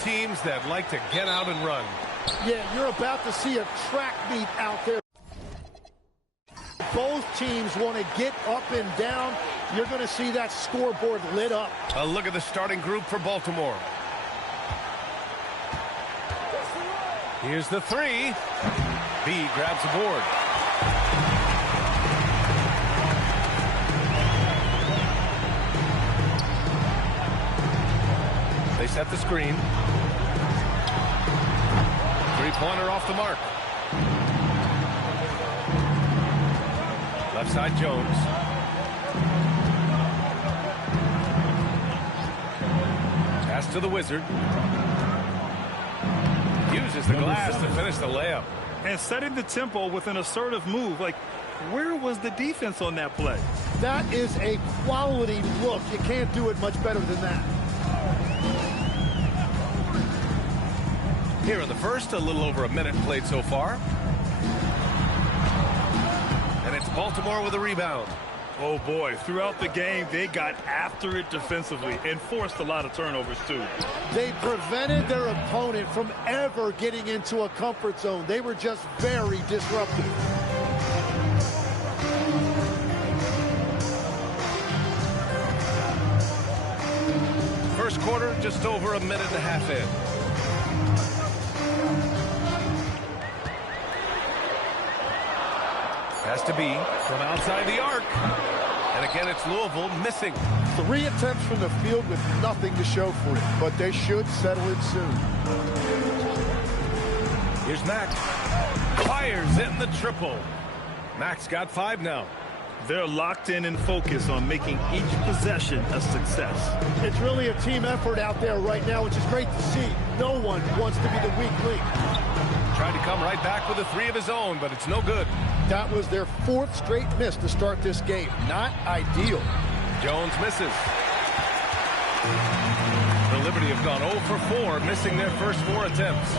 teams that like to get out and run. Yeah, you're about to see a track meet out there. Both teams want to get up and down. You're going to see that scoreboard lit up. A look at the starting group for Baltimore. Here's the three. B grabs the board. They set the screen. Three-pointer off the mark. Left side, Jones. Pass to the Wizard. Uses the glass to finish the layup. And setting the tempo with an assertive move. Like, where was the defense on that play? That is a quality look. You can't do it much better than that. Here in the first, a little over a minute played so far. And it's Baltimore with a rebound. Oh, boy. Throughout the game, they got after it defensively and forced a lot of turnovers, too. They prevented their opponent from ever getting into a comfort zone. They were just very disruptive. First quarter, just over a minute and a half in. Has to be from outside the arc. And again, it's Louisville missing. 3 attempts from the field with nothing to show for it, but they should settle it soon. Here's Mack. Fires in the triple. Mack's got 5 now. They're locked in and focused on making each possession a success. It's really a team effort out there right now, which is great to see. No one wants to be the weak link. Tried to come right back with a 3 of his own, but it's no good. That was their 4th straight miss to start this game. Not ideal. Jones misses. The Liberty have gone 0 for 4, missing their first 4 attempts.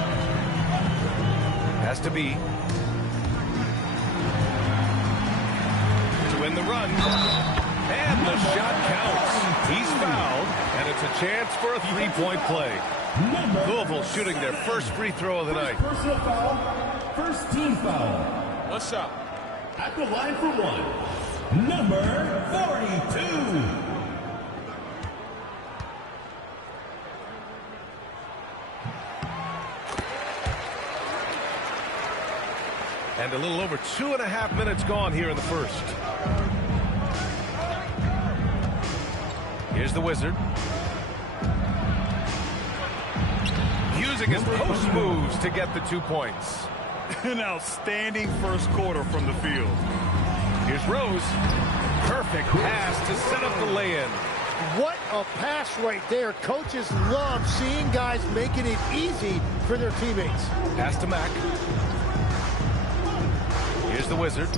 Has to be. To win the run. And the shot counts. He's fouled, and it's a chance for a 3-point play. Louisville shooting their first free throw of the night. Personal foul, first team foul. What's up? At the line for 1, number 42. And a little over 2.5 minutes gone here in the first. Here's the Wizard. Using his post moves to get the 2 points. An outstanding first quarter from the field. Here's Rose. Perfect pass to set up the lay-in. What a pass right there. Coaches love seeing guys making it easy for their teammates. Pass to Mack. Here's the Wizard.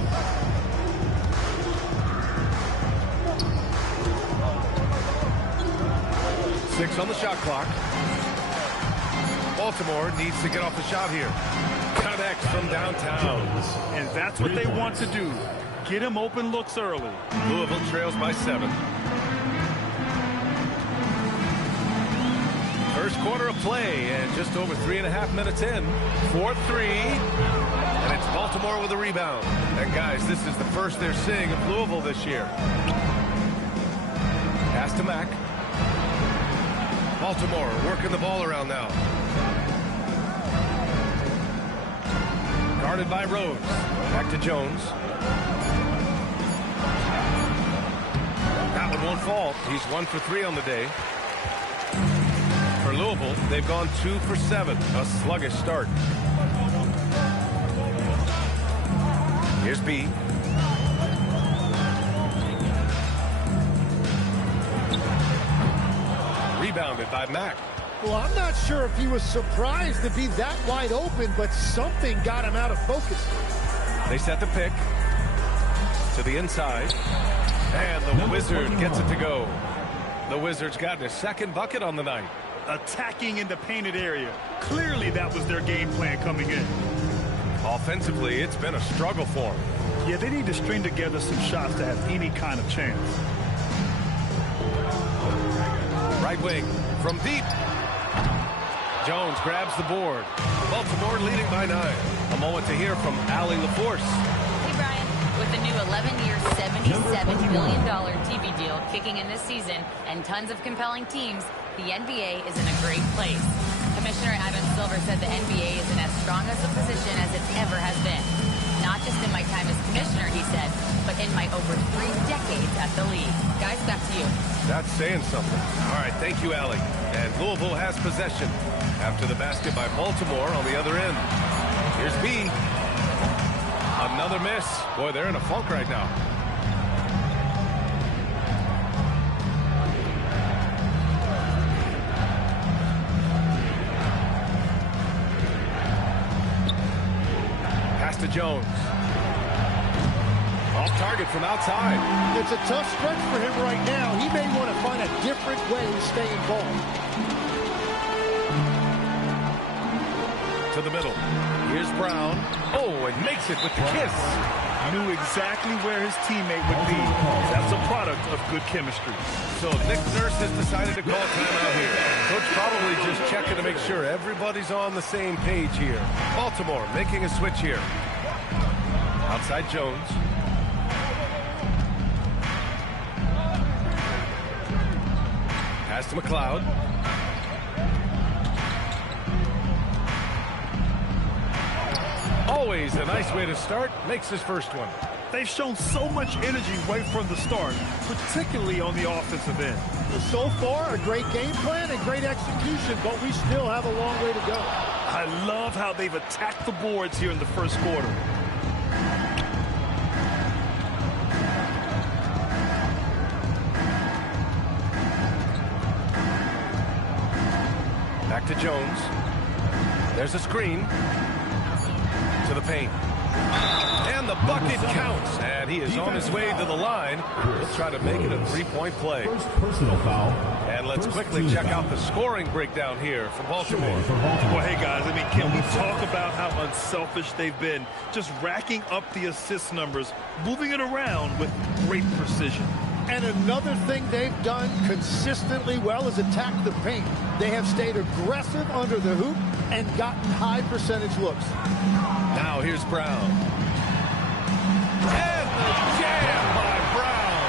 Six on the shot clock. Baltimore needs to get off the shot here. Connects from downtown. And that's what they want to do. Get him open looks early. Louisville trails by 7. First quarter of play and just over 3.5 minutes in. 4-3. And it's Baltimore with a rebound. And guys, this is the first they're seeing of Louisville this year. Pass to Mack. Baltimore working the ball around now. Guarded by Rose. Back to Jones. That one won't fall. He's 1 for 3 on the day. For Louisville, they've gone 2 for 7. A sluggish start. Here's B. Rebounded by Mack. Well, I'm not sure if he was surprised to be that wide open, but something got him out of focus. They set the pick to the inside. And the Wizard gets it to go. The Wizards got their second bucket on the night. Attacking in the painted area. Clearly that was their game plan coming in. Offensively, it's been a struggle for them. Yeah, they need to string together some shots to have any kind of chance. Right wing from deep. Jones grabs the board. Baltimore leading by 9. A moment to hear from Allie LaForce. Hey, Brian. With the new 11-year, $77 billion TV deal kicking in this season and tons of compelling teams, the NBA is in a great place. Commissioner Adam Silver said the NBA is in as strong as a position as it ever has been. Not just in my time as commissioner, he said, but in my over 3 decades at the league. Guys, back to you. That's saying something. All right, thank you, Allie. And Louisville has possession after the basket by Baltimore on the other end. Here's B. Another miss. Boy, they're in a funk right now. Pass to Jones. Off target from outside. It's a tough stretch for him right now. He may want to find a different way to stay involved. To the middle. Here's Brown. Oh, and makes it with the kiss. Knew exactly where his teammate would be. That's a product of good chemistry. So Nick Nurse has decided to call a timeout here. Coach probably just checking to make sure everybody's on the same page here. Baltimore making a switch here. Outside Jones. Pass to McLeod. Always a nice way to start. Makes his first one. They've shown so much energy right from the start, particularly on the offensive end. So far, a great game plan and great execution, but we still have a long way to go. I love how they've attacked the boards here in the first quarter. Back to Jones. There's a screen. To the paint. And the bucket counts. And he is on his way to the line. He'll try to make it a 3-point play. First personal foul. And let's quickly check out the scoring breakdown here for Baltimore. Well, hey, guys, I mean, can we talk about how unselfish they've been? Just racking up the assist numbers, moving it around with great precision. And another thing they've done consistently well is attack the paint. They have stayed aggressive under the hoop and gotten high percentage looks. Now here's Brown. And the jam by Brown.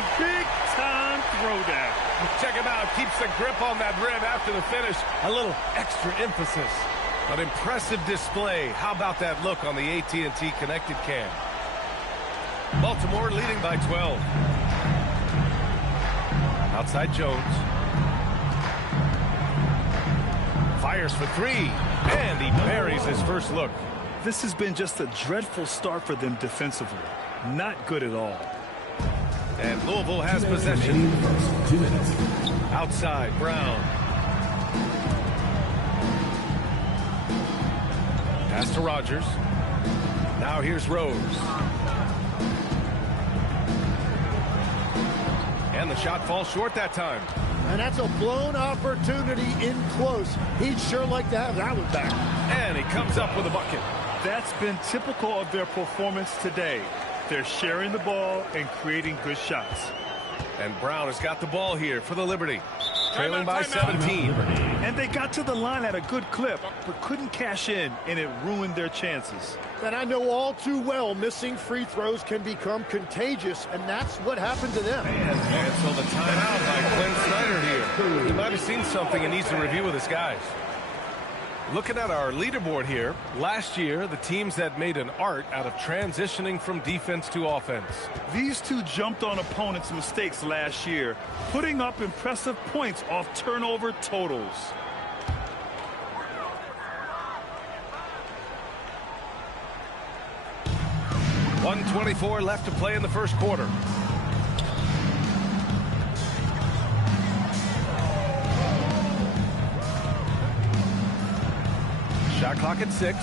The big-time throwdown. Check him out. Keeps the grip on that rim after the finish. A little extra emphasis. An impressive display. How about that look on the AT&T connected cam? Baltimore leading by 12. Outside Jones. Fires for 3. And he buries his first look. This has been just a dreadful start for them defensively. Not good at all. And Louisville has possession. 2 minutes. Outside, Brown. Pass to Rogers. Now here's Rose. And the shot falls short that time. And that's a blown opportunity in close. He'd sure like to have that one back. And he comes up with a bucket. That's been typical of their performance today. They're sharing the ball and creating good shots. And Brown has got the ball here for the Liberty. Trailing by 17. And they got to the line at a good clip, but couldn't cash in, and it ruined their chances. And I know all too well missing free throws can become contagious, and that's what happened to them. And so the timeout by Quinn Snyder here. He might have seen something and needs to review with his guys. Looking at our leaderboard here, last year the teams that made an art out of transitioning from defense to offense. These two jumped on opponents' mistakes last year, putting up impressive points off turnover totals. .124 left to play in the first quarter. Shot clock at 6.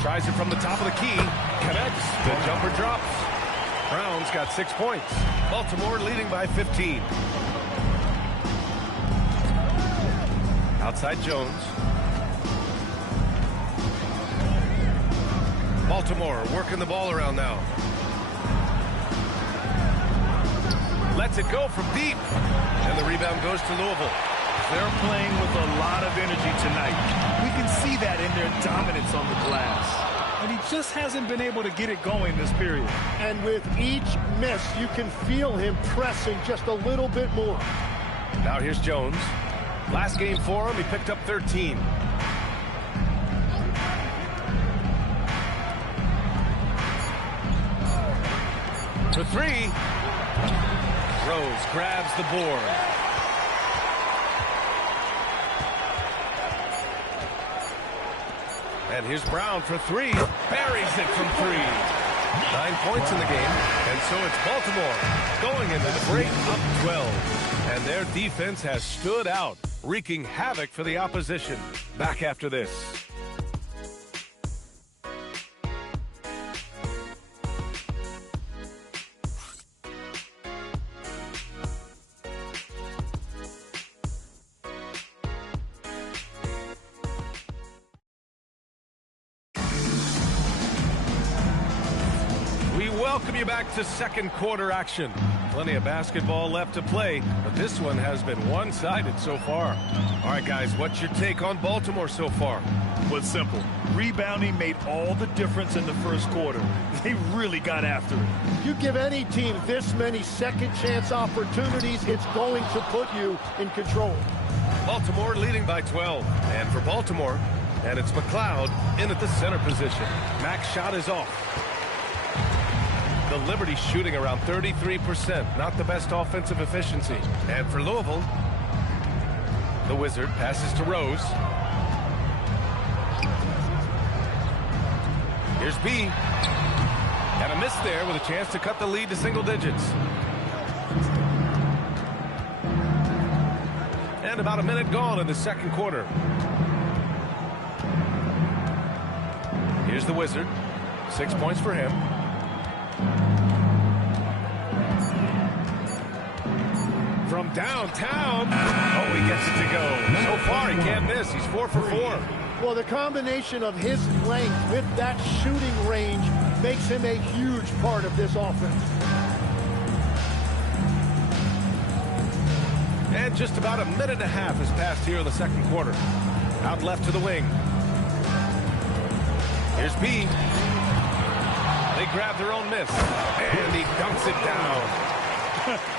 Tries it from the top of the key. Connects. The jumper drops. Brown's got 6 points. Baltimore leading by 15. Outside Jones. Baltimore working the ball around now. Lets it go from deep. And the rebound goes to Louisville. They're playing with a lot of energy tonight. We can see that in their dominance on the glass. And he just hasn't been able to get it going this period. And with each miss, you can feel him pressing just a little bit more. Now here's Jones. Last game for him, he picked up 13. For three. Rose grabs the board. And here's Brown for three. Buries it from three. 9 points in the game. And so it's Baltimore going into the break up 12. And their defense has stood out, wreaking havoc for the opposition. Back after this. Welcome you back to second quarter action. Plenty of basketball left to play, but this one has been one-sided so far. All right, guys, what's your take on Baltimore so far? Well, it's simple. Rebounding made all the difference in the first quarter. They really got after it. You give any team this many second chance opportunities, it's going to put you in control. Baltimore leading by 12. And for Baltimore, and it's McLeod in at the center position. Mack's shot is off. The Liberty shooting around 33%. Not the best offensive efficiency. And for Louisville, the Wizard passes to Rose. Here's B. And a miss there with a chance to cut the lead to single digits. And about a minute gone in the second quarter. Here's the Wizard. 6 points for him. From downtown. Oh, he gets it to go. So far, he can't miss. He's 4 for 4. Well, the combination of his length with that shooting range makes him a huge part of this offense. And just about a minute and a half has passed here in the second quarter. Out left to the wing. Here's B. They grab their own miss. And he dunks it down.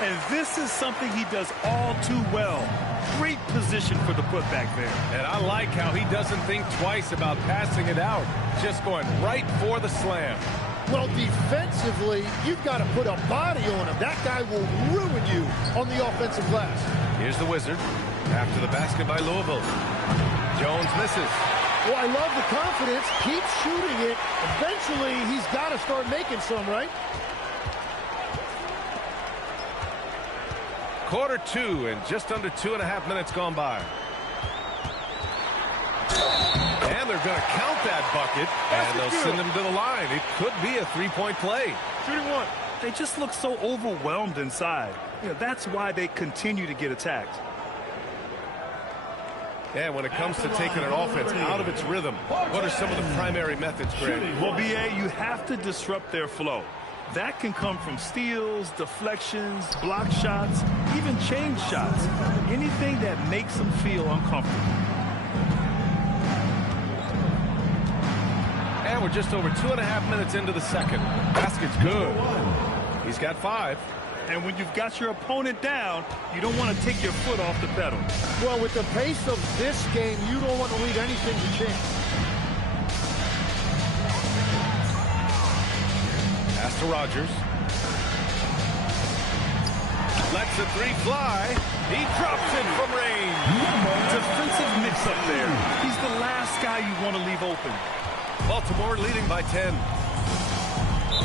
And this is something he does all too well. Great position for the putback there. And I like how he doesn't think twice about passing it out. Just going right for the slam. Well, defensively, you've got to put a body on him. That guy will ruin you on the offensive glass. Here's the Wizard. After the basket by Louisville. Jones misses. Well, I love the confidence. Keep shooting it. Eventually, he's got to start making some, right? Quarter two and just under 2.5 minutes gone by. And they're going to count that bucket, and they'll send him to the line. It could be a three-point play. Shooting one. They just look so overwhelmed inside. You know, that's why they continue to get attacked. And when it comes to taking an offense out of its rhythm, what are some of the primary methods, Greg? Well, B.A., you have to disrupt their flow. That can come from steals, deflections, block shots, even change shots. Anything that makes them feel uncomfortable. And we're just over 2.5 minutes into the second. Basket's good. He's got 5. And when you've got your opponent down, you don't want to take your foot off the pedal. Well, with the pace of this game, you don't want to leave anything to chance. Pass to Rogers. Lets the three fly. He drops it from range. Defensive mix-up there. He's the last guy you want to leave open. Baltimore leading by 10.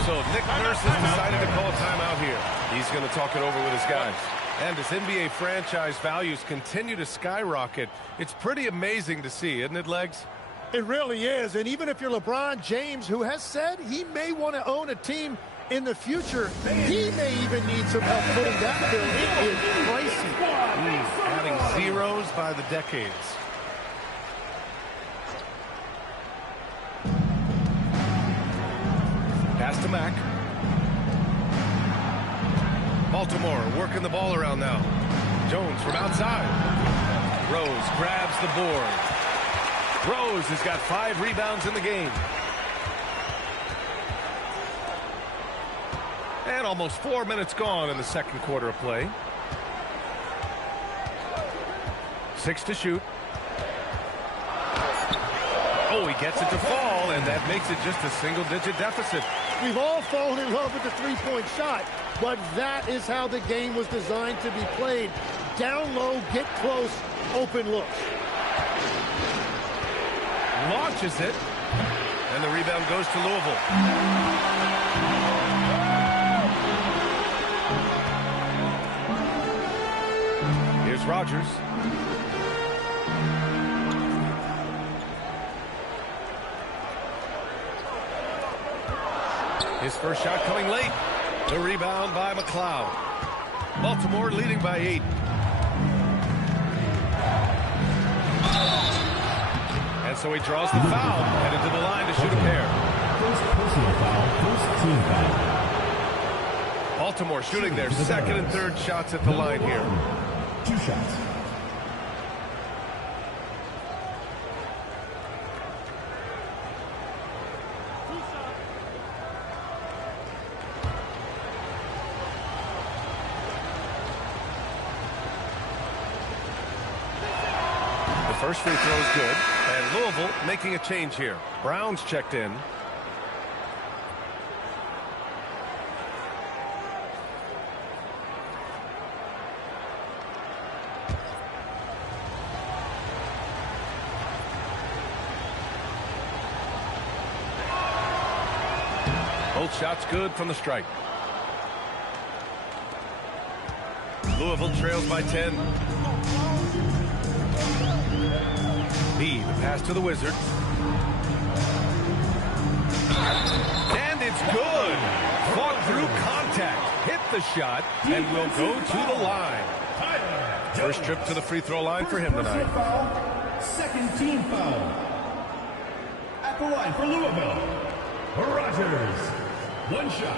So Nick Nurse has decided to call a timeout here. He's going to talk it over with his guys. And as NBA franchise values continue to skyrocket, it's pretty amazing to see, isn't it, Legs? It really is. And even if you're LeBron James, who has said he may want to own a team in the future, he may even need some help putting that bill. It is pricey. Adding zeros by the decades. Pass to Mack. Baltimore working the ball around now. Jones from outside. Rose grabs the board. Rose has got 5 rebounds in the game. And almost 4 minutes gone in the second quarter of play. 6 to shoot. Oh, he gets it to fall, and that makes it just a single-digit deficit. We've all fallen in love with the three-point shot, but that is how the game was designed to be played. Down low, get close, open looks. Launches it, and the rebound goes to Louisville. Here's Rogers. His first shot coming late. The rebound by McLeod. Baltimore leading by 8. And so he draws the foul, headed to the line to shoot a pair. First personal foul, first team foul. Baltimore shooting their second and third shots at the line here. 2 shots. First free throw is good, and Louisville making a change here. Brown's checked in. Both shots good from the stripe. Louisville trails by 10. The pass to the Wizards. And it's good. Fought through contact. Hit the shot and will go to the line. First trip to the free throw line for him tonight. Second team foul. At the line for Louisville, Rogers. 1 shot.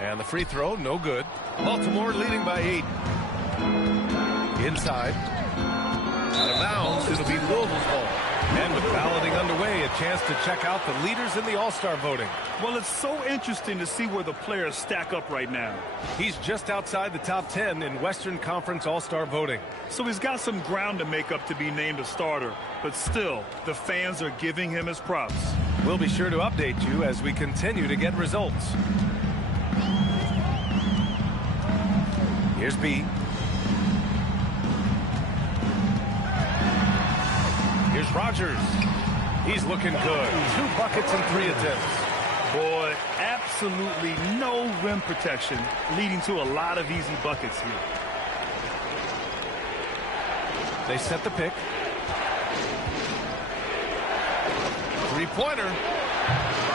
And the free throw, no good. Baltimore leading by 8. Inside. Out of bounds, it'll be Louisville's ball. And with balloting underway, a chance to check out the leaders in the All-Star voting. Well, it's so interesting to see where the players stack up right now. He's just outside the top 10 in Western Conference All-Star voting. So he's got some ground to make up to be named a starter. But still, the fans are giving him his props. We'll be sure to update you as we continue to get results. Here's B. Here's Rogers. He's looking good. 2 buckets and 3 attempts. Boy, absolutely no rim protection, leading to a lot of easy buckets here. They set the pick. 3-pointer.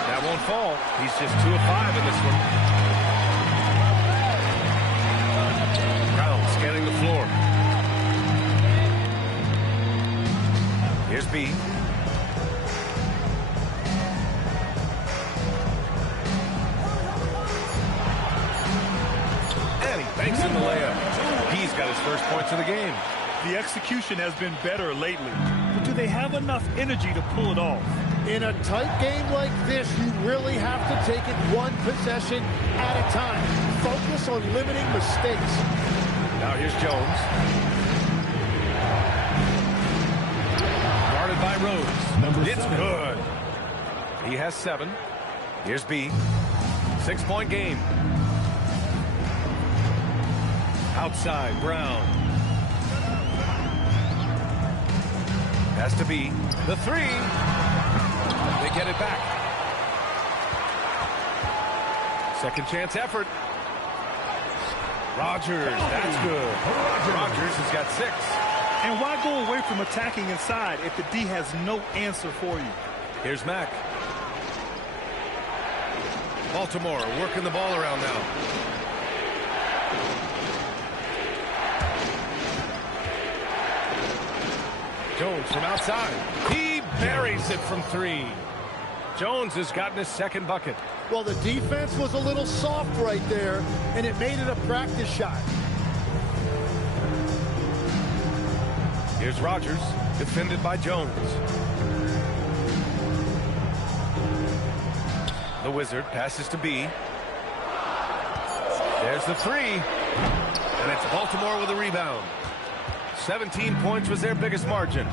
That won't fall. He's just 2 of 5 in this one. Scanning the floor. Here's B. And he banks in the layup. He's got his first points of the game. The execution has been better lately, but do they have enough energy to pull it off? In a tight game like this, you really have to take it one possession at a time. Focus on limiting mistakes. Now here's Jones. Guarded by Rose. It's good. He has 7. Here's B. 6-point game. Outside, Brown. Has to be the 3. They get it back. Second chance effort. Rogers, that's good. Rogers has got 6. And why go away from attacking inside if the D has no answer for you? Here's Mack. Baltimore working the ball around now. Jones from outside. He buries it from 3. Jones has gotten his second bucket. Well, the defense was a little soft right there, and it made it a practice shot. Here's Rogers, defended by Jones. The Wizard passes to B. There's the three. And it's Baltimore with a rebound. 17 points was their biggest margin.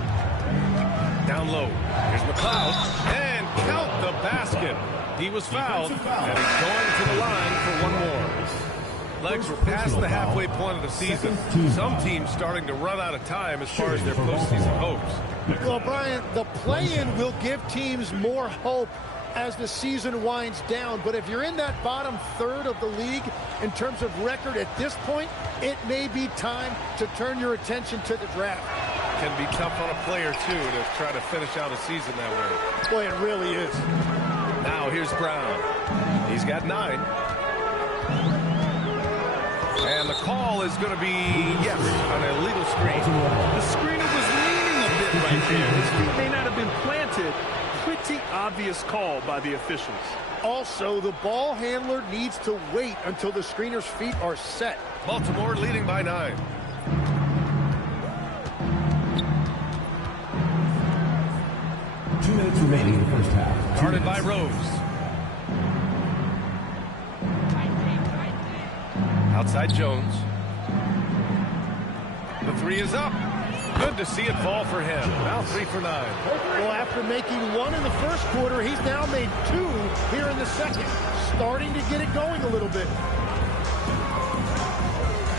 Down low. Here's McLeod. And count the basket. He was fouled. And he's going to the line for one more. Legs were past the halfway point of the season. Some teams starting to run out of time as far as their postseason hopes. Well, Brian, the play-in will give teams more hope as the season winds down. But if you're in that bottom third of the league in terms of record at this point, it may be time to turn your attention to the draft. Can be tough on a player, too, to try to finish out a season that way. Boy, it really is. Now here's Brown. He's got 9. And the call is going to be, yes, an illegal screen. The screener was leaning a bit right there. His feet may not have been planted. Pretty obvious call by the officials. Also, the ball handler needs to wait until the screener's feet are set. Baltimore leading by 9. Two minutes remaining in the first half. Guarded by Rose. Outside Jones. The three is up. Good to see it fall for him. Now 3 for 9. Well, after making 1 in the first quarter, he's now made 2 here in the second. Starting to get it going a little bit.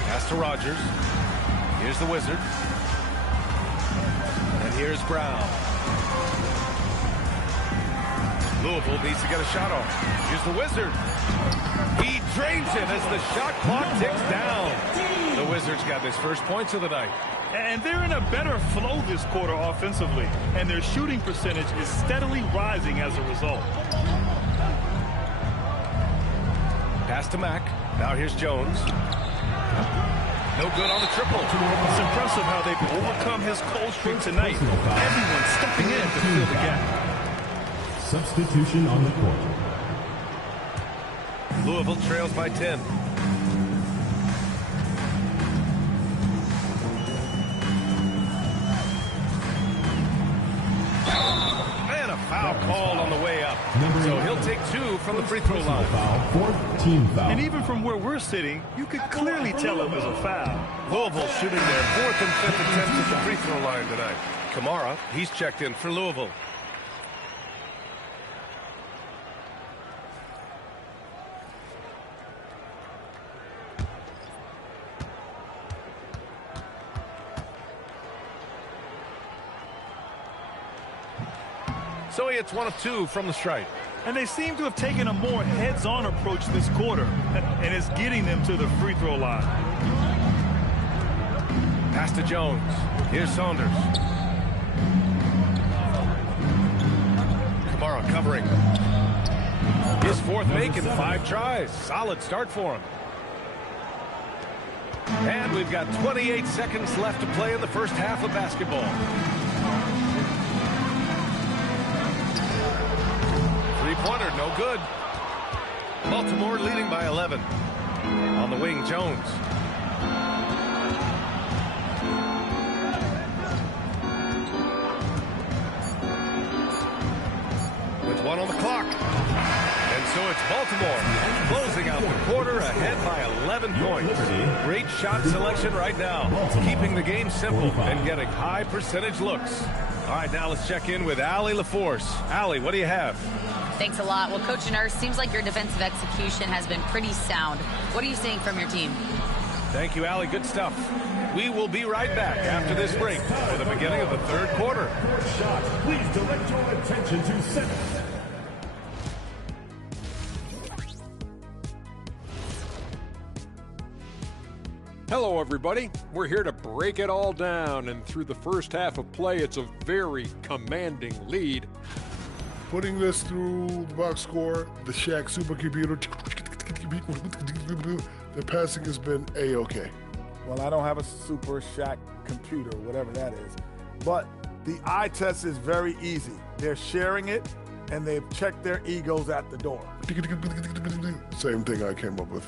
Pass to Rogers. Here's the Wizard. And here's Brown. Louisville needs to get a shot off. Here's the Wizard. He drains it as the shot clock ticks down. The Wizards got his first points of the night. And they're in a better flow this quarter offensively. And their shooting percentage is steadily rising as a result. Pass to Mack. Now here's Jones. No good on the triple. It's impressive how they've overcome his cold streak tonight. Everyone stepping in to fill the gap. Substitution on the court. Louisville trails by 10. And a foul called on the way up. So he'll take 2 from the free throw line. Team foul. And even from where we're sitting, you could clearly tell it was a foul. Louisville shooting their 4th and 5th attempts at the free throw line tonight. Kamara, he's checked in for Louisville. So he hits 1 of 2 from the stripe. And they seem to have taken a more heads-on approach this quarter, and it's getting them to the free throw line. Pass to Jones. Here's Saunders. Kamara covering. His 4th make in 5 tries. Solid start for him. And we've got 28 seconds left to play in the first half of basketball. Three-pointer, no good. Baltimore leading by 11. On the wing, Jones. With 1 on the clock. And so it's Baltimore closing out the quarter ahead by 11 points. Great shot selection right now. Keeping the game simple and getting high percentage looks. All right, now let's check in with Allie LaForce. Allie, what do you have? Thanks a lot. Well, Coach Nurse, seems like your defensive execution has been pretty sound. What are you seeing from your team? Thank you, Allie. Good stuff. We will be right back after this break for the beginning of the 3rd quarter. Shot. Please direct your attention to center. Hello, everybody. We're here to break it all down, and through the first half of play, it's a very commanding lead. Putting this through the box score, the Shaq supercomputer, the passing has been A-OK. Well, I don't have a Super Shack computer, whatever that is. But the eye test is very easy. They're sharing it. and they've checked their egos at the door. Same thing I came up with.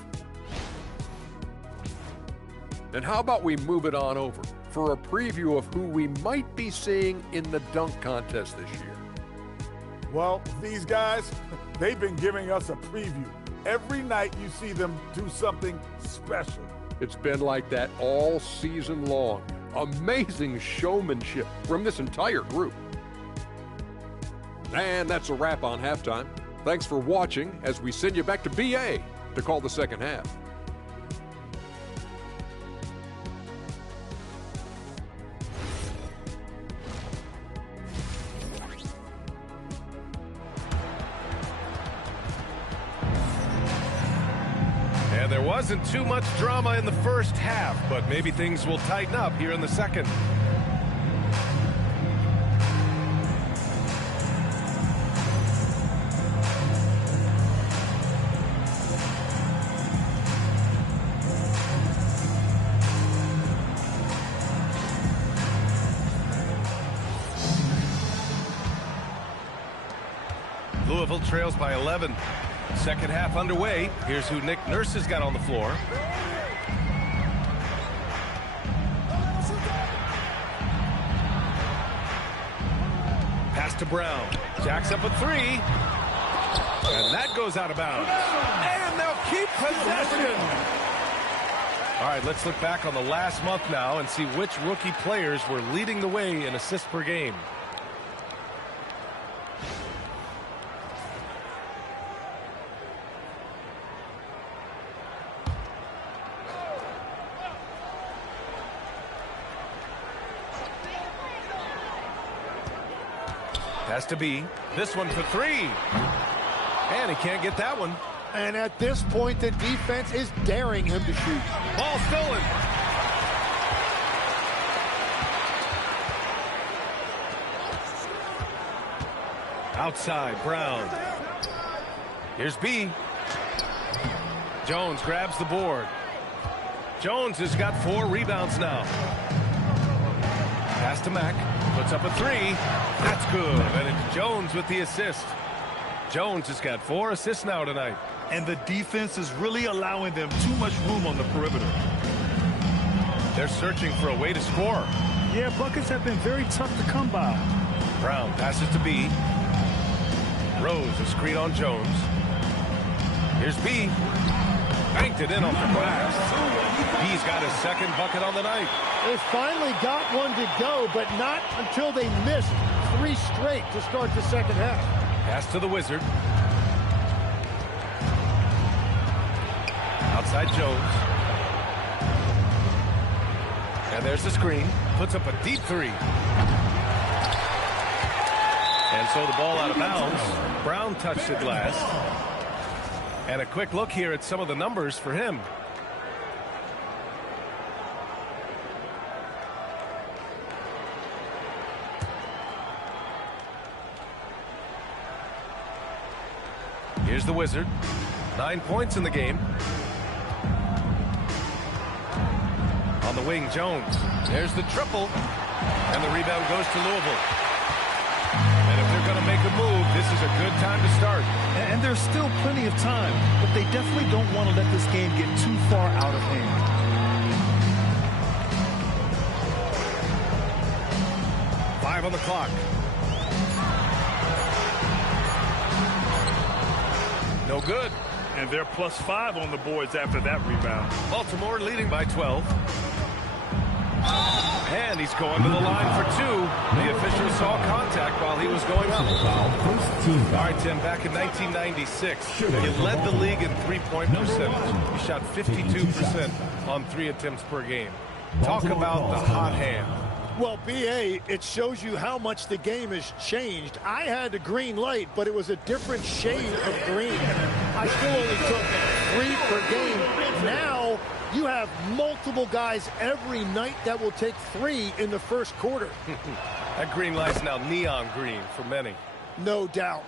And how about we move it on over for a preview of who we might be seeing in the dunk contest this year. Well, these guys, they've been giving us a preview. Every night you see them do something special. It's been like that all season long. Amazing showmanship from this entire group. And that's a wrap on halftime. Thanks for watching as we send you back to BA to call the second half. And there wasn't too much drama in the first half, but maybe things will tighten up here in the second. Louisville trails by 11. Second half underway. Here's who Nick Nurse has got on the floor. Pass to Brown. Jacks up a three. And that goes out of bounds. And they'll keep possession. All right, let's look back on the last month now and see which rookie players were leading the way in assists per game. Has to be. This one for three. And he can't get that one. And at this point, the defense is daring him to shoot. Ball stolen. Outside, Brown. Here's B. Jones grabs the board. Jones has got 4 rebounds now. Pass to Mack. Puts up a three. That's good. And it's Jones with the assist. Jones has got 4 assists now tonight. And the defense is really allowing them too much room on the perimeter. They're searching for a way to score. Yeah, buckets have been very tough to come by. Brown passes to B. Rose, a screen on Jones. Here's B. Banked it in off the glass. He's got his second bucket on the night. They finally got one to go, but not until they missed 3 straight to start the second half. Pass to the Wizard. Outside Jones. And there's the screen. Puts up a deep 3. And so the ball out of bounds. Brown touched it last. And a quick look here at some of the numbers for him. Here's the Wizard. 9 points in the game. On the wing, Jones. There's the triple. And the rebound goes to Louisville. And if they're going to make a move, this is a good time to start. And there's still plenty of time, but they definitely don't want to let this game get too far out of hand. Five on the clock. No good. And they're +5 on the boards after that rebound. Baltimore leading by 12. And he's going to the line for 2. The official saw contact while he was going up. All right, Tim, back in 1996, you led the league in three-point percentage. You shot 52% on 3 attempts per game. Talk about the hot hand. Well, BA, it shows you how much the game has changed. I had a green light, but it was a different shade of green. I still only took 3 per game. Now you have multiple guys every night that will take 3 in the first quarter. That green light's now neon green for many. No doubt.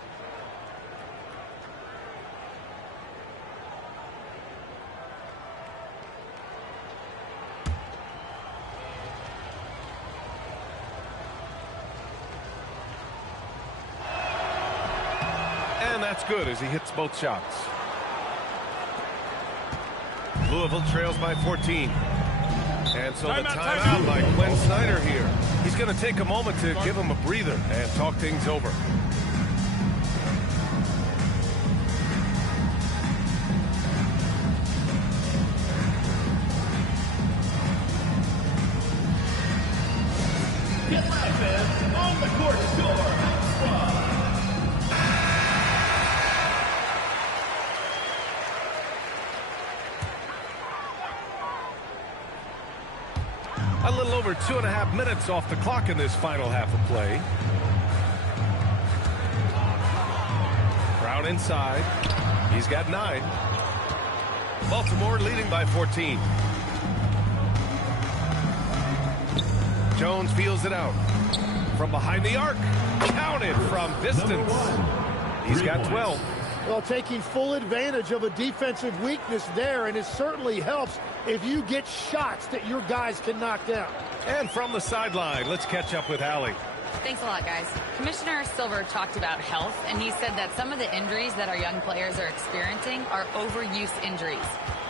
And that's good as he hits both shots. Louisville trails by 14. And so the timeout by Glenn Snyder here. He's going to take a moment to give him a breather and talk things over. Get live, fans, on the court score. A little over 2.5 minutes off the clock in this final half of play. Brown inside. He's got 9. Baltimore leading by 14. Jones feels it out. From behind the arc. Counted from distance. He's got 12. Well, taking full advantage of a defensive weakness there, and it certainly helps if you get shots that your guys can knock down. And from the sideline, let's catch up with Allie. Thanks a lot, guys. Commissioner Silver talked about health, and he said that some of the injuries that our young players are experiencing are overuse injuries.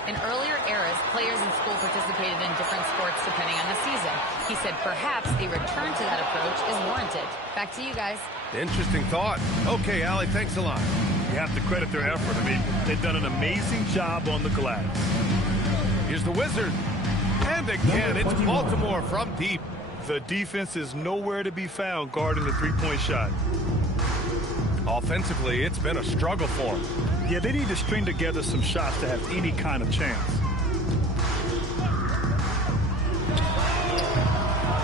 In earlier eras, players in school participated in different sports depending on the season. He said perhaps a return to that approach is warranted. Back to you guys. Interesting thought. Okay, Allie, thanks a lot. You have to credit their effort. I mean, they've done an amazing job on the glass. Here's the Wizard. And again, it's Baltimore from deep. The defense is nowhere to be found guarding the three-point shot. Offensively, it's been a struggle for them. Yeah, they need to string together some shots to have any kind of chance.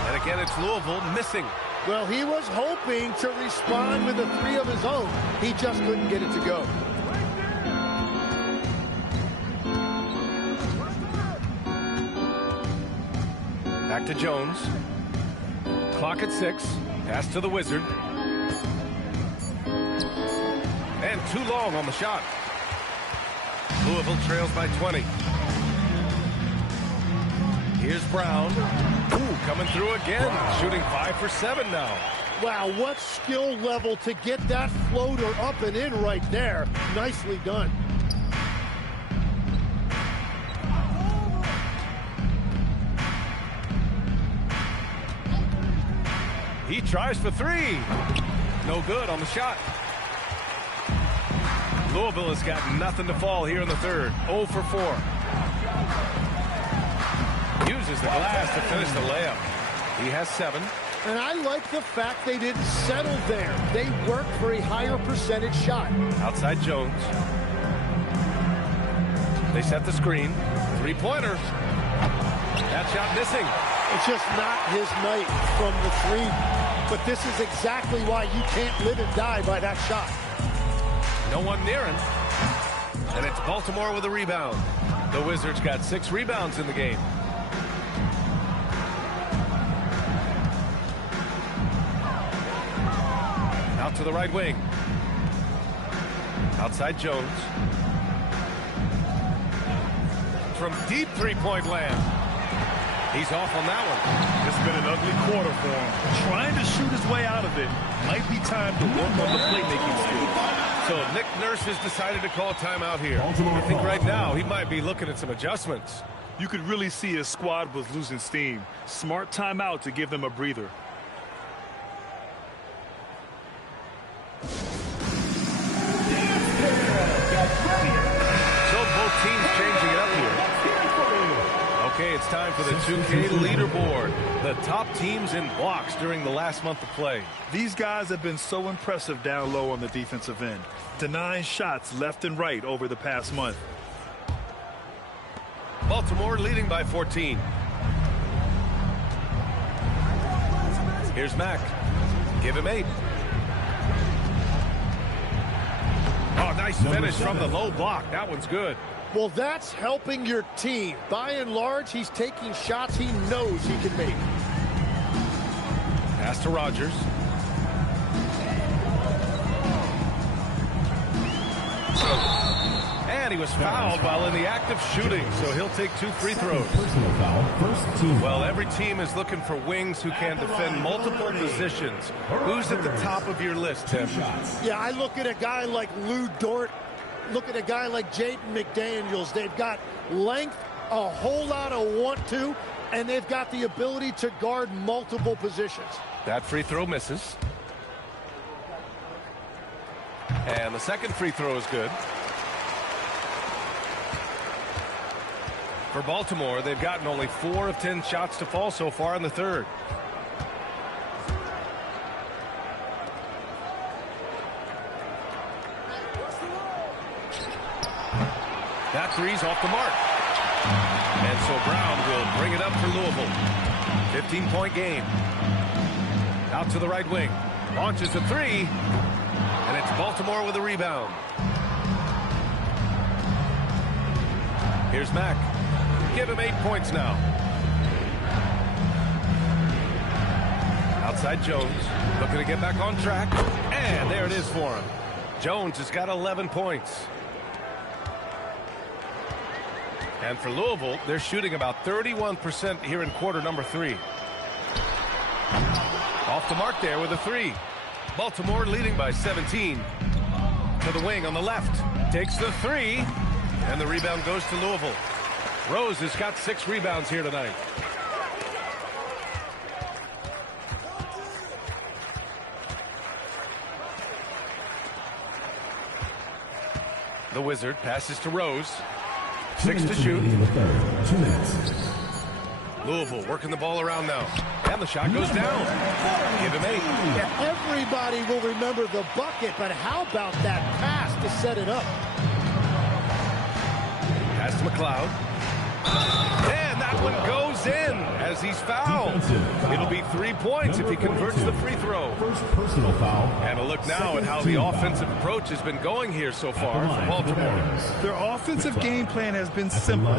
And again, it's Louisville missing. Well, he was hoping to respond with a 3 of his own. He just couldn't get it to go. Back to Jones. Clock at 6. Pass to the Wizard. And too long on the shot. Louisville trails by 20. Here's Brown. Ooh, coming through again. Shooting 5 for 7 now. Wow, what skill level to get that floater up and in right there. Nicely done. He tries for 3. No good on the shot. Louisville has got nothing to fall here in the third. 0 for 4. Uses the glass to finish the layup. He has 7. And I like the fact they didn't settle there. They worked for a higher percentage shot. Outside Jones. They set the screen. 3-pointer. That shot missing. It's just not his night from the 3. But this is exactly why you can't live and die by that shot. No one near him. And it's Baltimore with a rebound. The Wizards got 6 rebounds in the game. Out to the right wing. Outside Jones. From deep 3-point land. He's off on that one. It's been an ugly quarter for him. Trying to shoot his way out of it. Might be time to work on the playmaking skills. So Nick Nurse has decided to call timeout here. I think right now he might be looking at some adjustments. You could really see his squad was losing steam. Smart timeout to give them a breather. So both teams changing it up here. Okay, it's time for the 2K leaderboard. The top teams in blocks during the last month of play. These guys have been so impressive down low on the defensive end. Denying shots left and right over the past month. Baltimore leading by 14. Here's Mack. Give him 8. Oh, nice finish from the low block. That one's good. Well, that's helping your team. By and large, he's taking shots he knows he can make. Pass to Rogers. And he he was fouled while in the act of shooting, so he'll take 2 free throws. Personal foul, first team. Well, every team is looking for wings who can defend multiple positions. Who's at the top of your list, Tim? Yeah, I look at a guy like Lou Dort, look at a guy like Jaden McDaniels. They've got length, a whole lot of want to, and they've got the ability to guard multiple positions. That free throw misses. And the second free throw is good. For Baltimore, they've gotten only 4 of 10 shots to fall so far in the third. That three's off the mark. And so Brown will bring it up for Louisville. 15-point game. Out to the right wing. Launches a three. And it's Baltimore with a rebound. Here's Mack. Give him 8 points now. Outside Jones. Looking to get back on track. And there it is for him. Jones has got 11 points. And for Louisville, they're shooting about 31% here in quarter number 3. Off the mark there with a three. Baltimore leading by 17. To the wing on the left. Takes the three. And the rebound goes to Louisville. Rose has got 6 rebounds here tonight. The Wizard passes to Rose. 6 to shoot. 2 minutes. Louisville working the ball around now. And the shot goes down. Give him 8. Yeah, everybody will remember the bucket, but how about that pass to set it up? Pass to McLeod. And that one goes in as he's fouled. It'll be 3 points if he converts the free throw. First personal foul. And a look now at how the offensive approach has been going here so far for Baltimore. Their offensive game plan has been simple.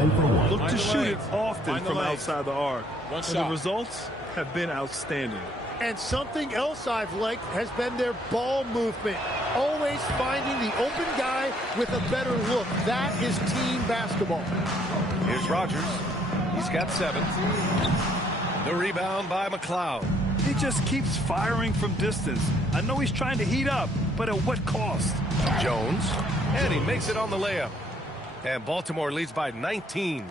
Look to shoot it often from outside the arc. And the results have been outstanding. And something else I've liked has been their ball movement. Always finding the open guy with a better look. That is team basketball. Here's Rogers. He's got 7. The rebound by McLeod. He just keeps firing from distance. I know he's trying to heat up, but at what cost? Jones. And he makes it on the layup. And Baltimore leads by 19.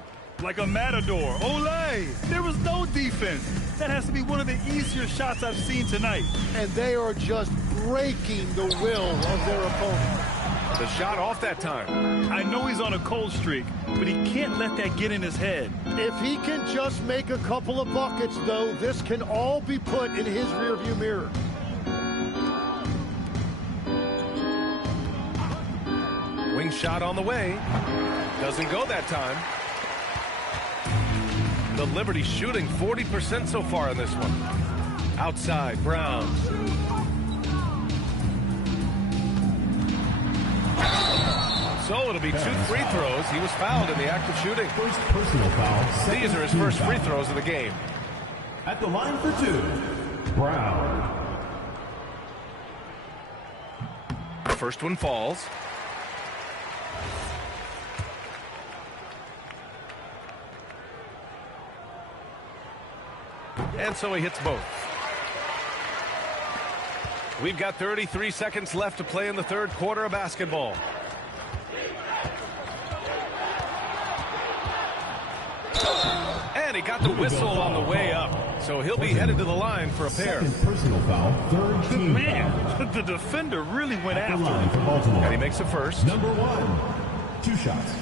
Like a matador. Olay! There was no defense. That has to be one of the easier shots I've seen tonight. And they are just breaking the will of their opponent. The shot off that time. I know he's on a cold streak, but he can't let that get in his head. If he can just make a couple of buckets, though, this can all be put in his rearview mirror. Wing shot on the way. Doesn't go that time. The Liberty shooting 40% so far in this one. Outside, Brown. So it'll be 2 free throws. He was fouled in the act of shooting. First personal foul. These are his first free throws of the game. At the line for 2, Brown. First one falls. And so he hits both. We've got 33 seconds left to play in the third quarter of basketball. And he got the whistle on the way up. So he'll be headed to the line for a pair. Second personal foul, third team foul. Man, the defender really went At the after line him. for Baltimore. And he makes it first. Number 1, 2 shots.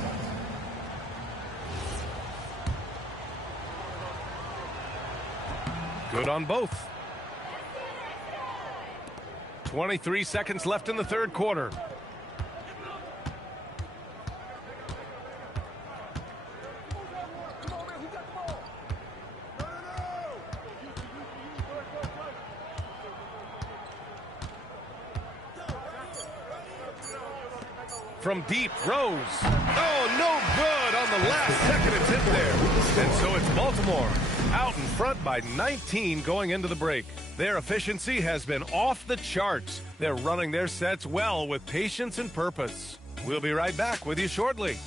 Good on both. 23 seconds left in the third quarter. From deep, Rose. Oh, no good on the last second attempt there. And so it's Baltimore out in front by 19 going into the break. Their efficiency has been off the charts. They're running their sets well with patience and purpose. We'll be right back with you shortly.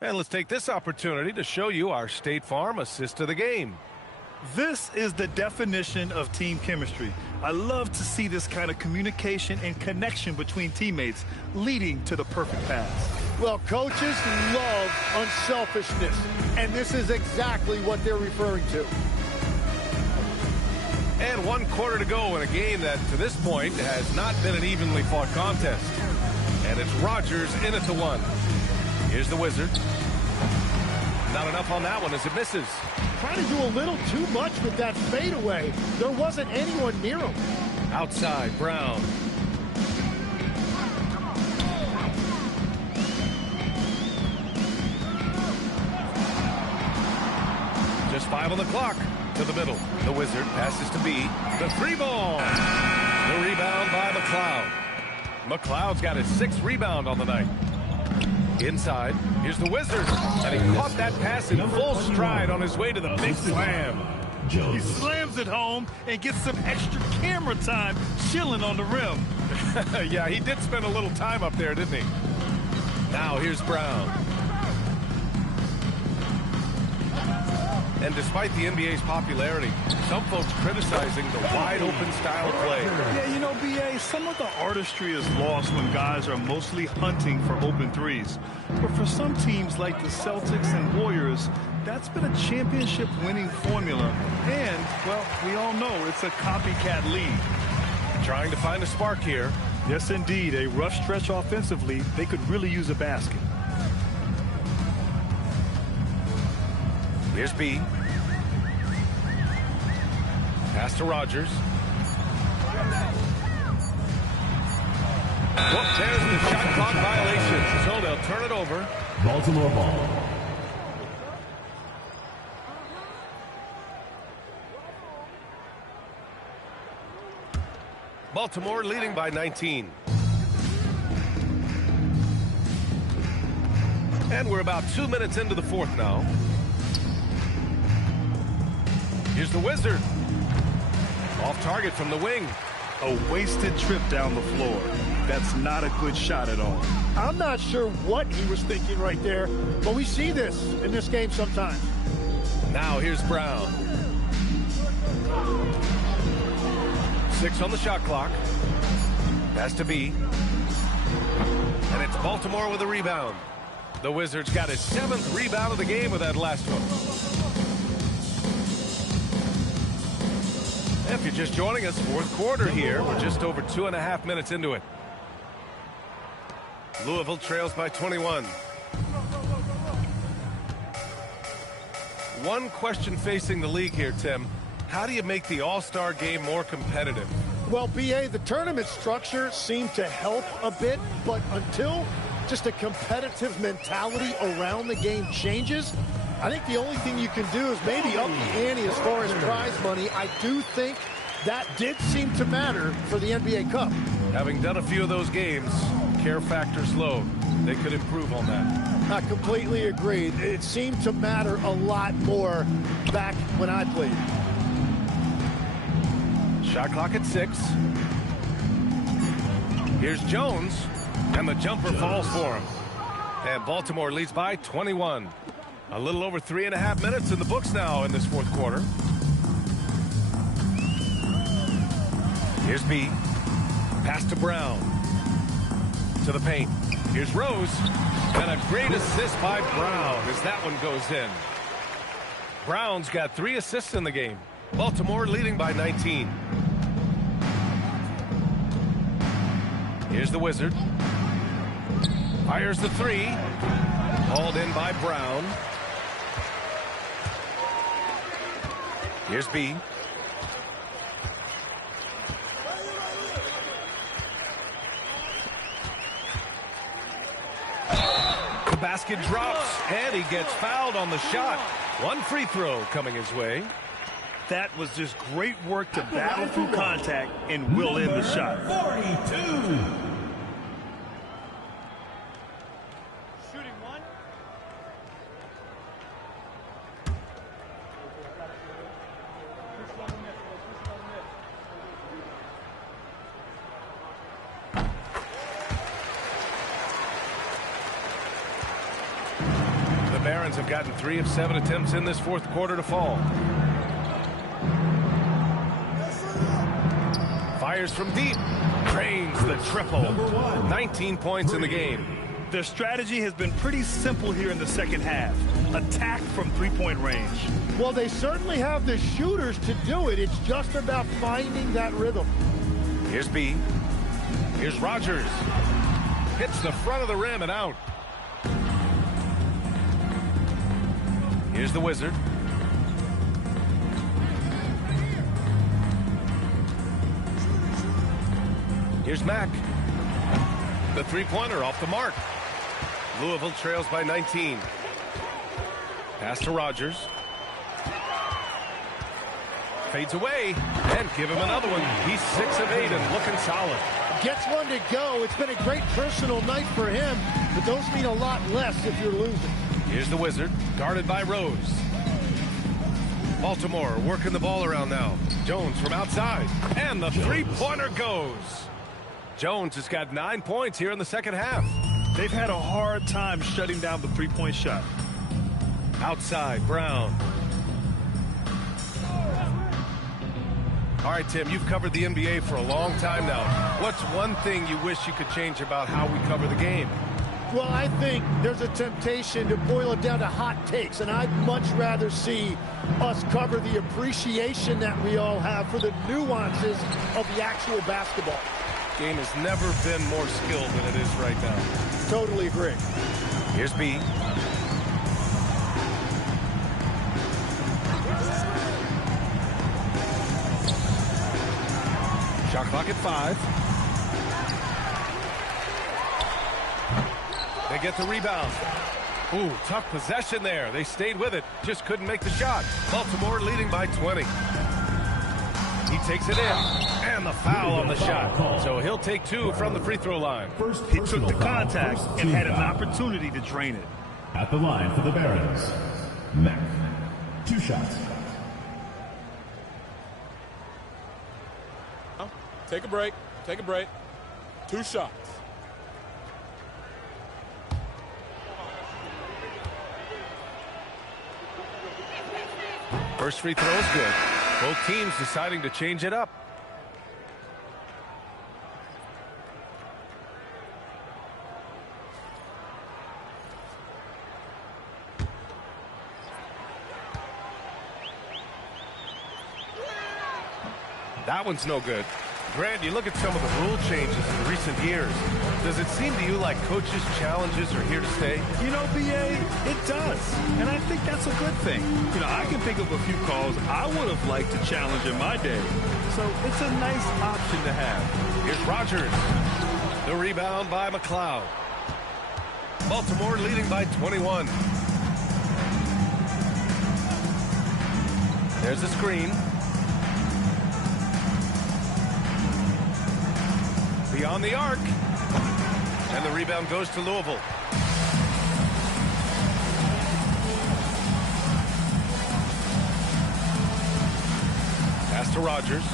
And let's take this opportunity to show you our State Farm assist of the game. This is the definition of team chemistry. I love to see this kind of communication and connection between teammates leading to the perfect pass. Well, coaches love unselfishness, and this is exactly what they're referring to. And 1 quarter to go in a game that, to this point, has not been an evenly fought contest. And it's Rogers in at the 1. Here's the Wizard. Not enough on that one as it misses. Trying to do a little too much with that fadeaway. There wasn't anyone near him. Outside, Brown. Just 5 on the clock. To the middle. The Wizard passes to B. The 3-ball. The rebound by McLeod. McLeod's got his 6th rebound on the night. Inside, here's the Wizard, and he caught that pass in full stride on his way to the big slam. He slams it home and gets some extra camera time chilling on the rim. Yeah, he did spend a little time up there, didn't he? Now here's Brown. And despite the NBA's popularity, some folks criticizing the wide-open style of play. Yeah, you know, B.A., some of the artistry is lost when guys are mostly hunting for open threes. But for some teams like the Celtics and Warriors, that's been a championship-winning formula. And, well, we all know it's a copycat league. Trying to find a spark here. Yes, indeed. A rough stretch offensively. They could really use a basket. Here's B. Pass to Rogers. Well, there's the shot clock violation. So they'll turn it over. Baltimore ball. Baltimore leading by 19. And we're about 2 minutes into the 4th now. Here's the Wizard. Off target from the wing. A wasted trip down the floor. That's not a good shot at all. I'm not sure what he was thinking right there, but we see this in this game sometimes. Now here's Brown. 6 on the shot clock. Pass to B. And it's Baltimore with a rebound. The Wizards got his 7th rebound of the game with that last one. If you're just joining us, 4th quarter here. We're just over 2.5 minutes into it. Louisville trails by 21. One question facing the league here, Tim. How do you make the All-Star game more competitive? Well, B.A., the tournament structure seemed to help a bit, but until just a competitive mentality around the game changes, I think the only thing you can do is maybe up the ante as far as prize money. I do think that did seem to matter for the NBA Cup. Having done a few of those games, care factor's low. They could improve on that. I completely agree. It seemed to matter a lot more back when I played. Shot clock at 6. Here's Jones, and the jumper falls for him. And Baltimore leads by 21. A little over 3.5 minutes in the books now in this 4th quarter. Here's B. Pass to Brown. To the paint. Here's Rose. And a great assist by Brown as that one goes in. Brown's got 3 assists in the game. Baltimore leading by 19. Here's the Wizard. Fires the 3. Hauled in by Brown. Here's B. The basket drops, and he gets fouled on the shot. 1 free throw coming his way. That was just great work to battle through contact and will end the shot. 42. Barons have gotten 3 of 7 attempts in this fourth quarter to fall. Fires from deep. Drains the triple. 19 points in the game. Their strategy has been pretty simple here in the second half. Attack from three-point range. Well, they certainly have the shooters to do it. It's just about finding that rhythm. Here's B. Here's Rogers. Hits the front of the rim and out. Here's the Wizard. Here's Mack. The three-pointer off the mark. Louisville trails by 19. Pass to Rogers. Fades away, and give him another one. He's 6 of 8 and looking solid. Gets one to go. It's been a great personal night for him, but those mean a lot less if you're losing. Here's the Wizard, guarded by Rose. Baltimore working the ball around now. Jones from outside, and the three-pointer goes. Jones has got 9 points here in the second half. They've had a hard time shutting down the three-point shot. Outside, Brown. All right, Tim, you've covered the NBA for a long time now. What's one thing you wish you could change about how we cover the game? Well, I think there's a temptation to boil it down to hot takes, and I'd much rather see us cover the appreciation that we all have for the nuances of the actual basketball. Game has never been more skilled than it is right now. Totally agree. Here's B. Shot clock at 5. They get the rebound. Ooh, tough possession there. They stayed with it. Just couldn't make the shot. Baltimore leading by 20. He takes it in. And the foul on the shot. So he'll take 2 from the free throw line. He took the contact and had an opportunity to drain it. At the line for the Barons, Mack. 2 shots. Take a break. Take a break. 2 shots. First free throw is good. Both teams deciding to change it up. That one's no good. Grant, you look at some of the rule changes in recent years. Does it seem to you like coaches' challenges are here to stay? You know, BA, it does. And I think that's a good thing. You know, I can think of a few calls I would have liked to challenge in my day. So it's a nice option to have. Here's Rogers. The rebound by McLeod. Baltimore leading by 21. There's the screen. Beyond the arc. And the rebound goes to Louisville. Pass to Rogers.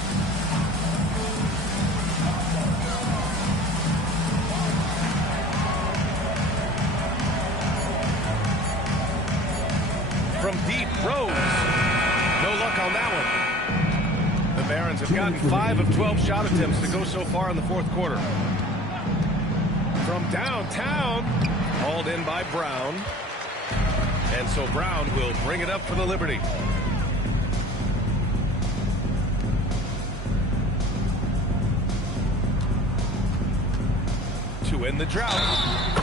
From deep, Rose. No luck on that one. The Barons have gotten 5 of 12 shot attempts to go so far in the fourth quarter. From downtown, hauled in by Brown. And so Brown will bring it up for the Liberty. To end the drought.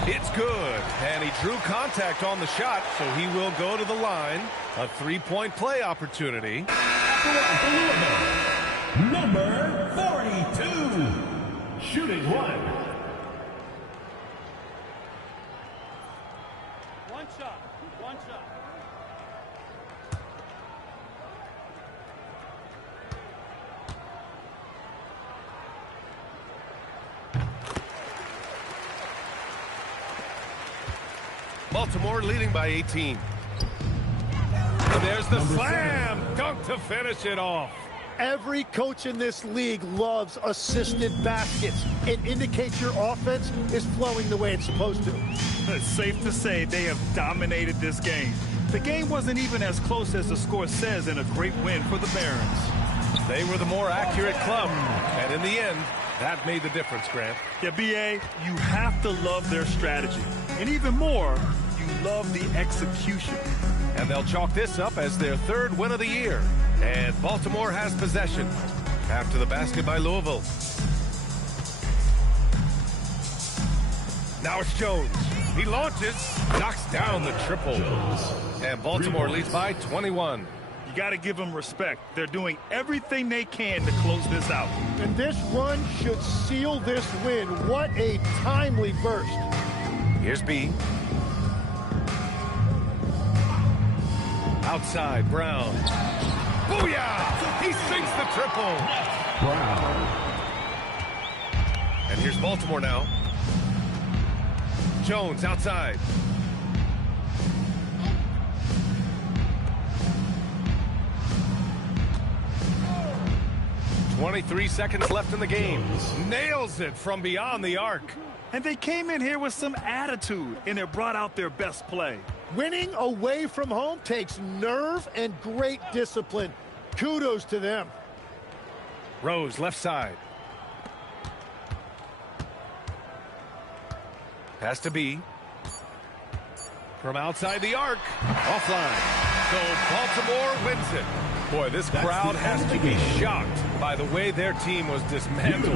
It's good. And he drew contact on the shot, so he will go to the line. A 3-point play opportunity. Number 42. Shooting 1. One shot. One shot. Baltimore leading by 18. And there's the slam dunk to finish it off. Every coach in this league loves assisted baskets. It indicates your offense is flowing the way it's supposed to. It's safe to say they have dominated this game. The game wasn't even as close as the score says in a great win for the Barons. They were the more accurate club, and in the end, that made the difference, Grant. Yeah, B.A., you have to love their strategy. And even more, you love the execution. And they'll chalk this up as their third win of the year. And Baltimore has possession after the basket by Louisville. Now it's Jones. He launches, knocks down the triple. And Baltimore leads by 21. You got to give them respect. They're doing everything they can to close this out. And this run should seal this win. What a timely burst. Here's B. Outside, Brown. Booyah! He sinks the triple. Brown. And here's Baltimore now. Jones outside. "23 seconds left in the game. Nails it from beyond the arc. And they came in here with some attitude, and it brought out their best play. Winning away from home takes nerve and great discipline. Kudos to them. Rose left side. Pass to B. From outside the arc. Offline. So Baltimore wins it. Boy, this crowd has to be shocked by the way their team was dismantled.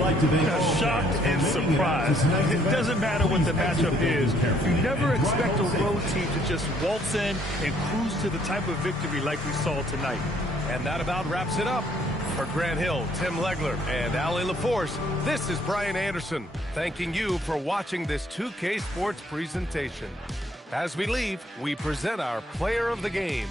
Shocked and surprised. It doesn't matter what the matchup is. You never expect a road team to just waltz in and cruise to the type of victory like we saw tonight. And that about wraps it up. For Grant Hill, Tim Legler, and Ali LaForce, this is Brian Anderson, thanking you for watching this 2K Sports presentation. As we leave, we present our player of the game.